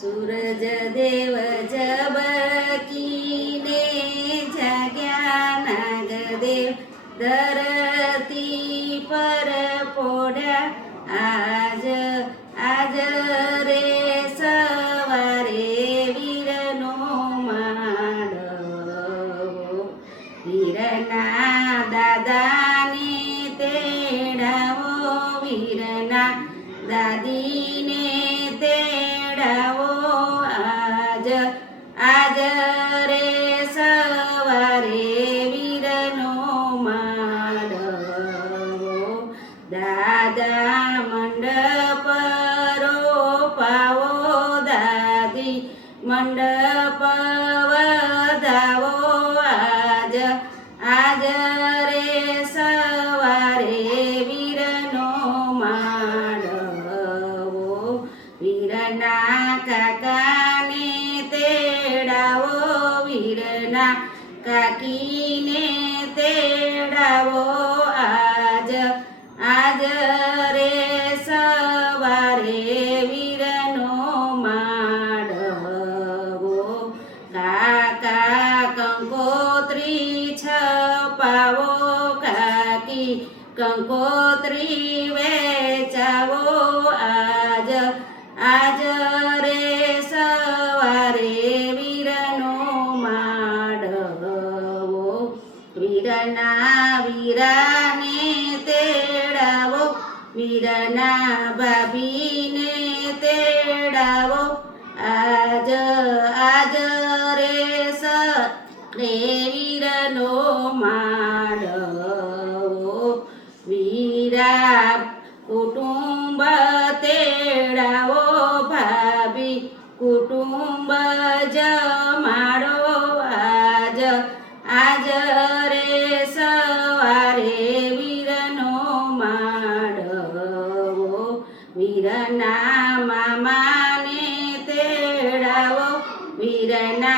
सूरज देव जबकीने जाग्या नागदेव धरती पर पोड्या आज आज रे सवारे वीरनो माडवो वीरना दादाने तेडावो वीरना दादीने तेडावो आज आज रे सवारे वीरनो माडवो दादा मंडप रोपावो दादी मंडप वधावो आज आज रे सवारे वीरनो माडवो वीरना काकाने तेडावो वीरना काकीने तेडावो आज आज रे सवारे वीरनो माडवो काका कंकोत्री छपावो काकी कंकोत्री वेचावो आज आज रे सवारे वीरनो माडवो वीरना वीराने तेडावो वीरना भाभीने तेडावो आज आज रे वीरनो माडवो वीरा कुटुंब तेडावो भाभी कुटुंब जमाडो आज आज रे सवारे वीरनो माडवो वीरना मामाने तेडावो वीरना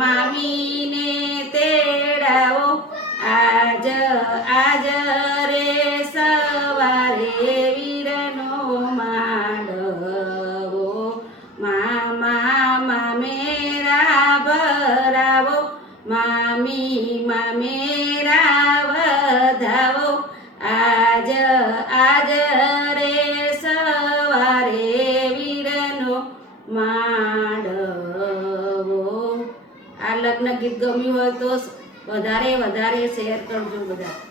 मामीने तेडावो आज आज रे सवारे वीरनो माडवो मामा मामेरा भरावो मामी मामेरा वधावो आज आज रे सवारे वीरनो माडवो आ लग्न गीत गम्યું હોય તો વધારે શેર કરજો બધા।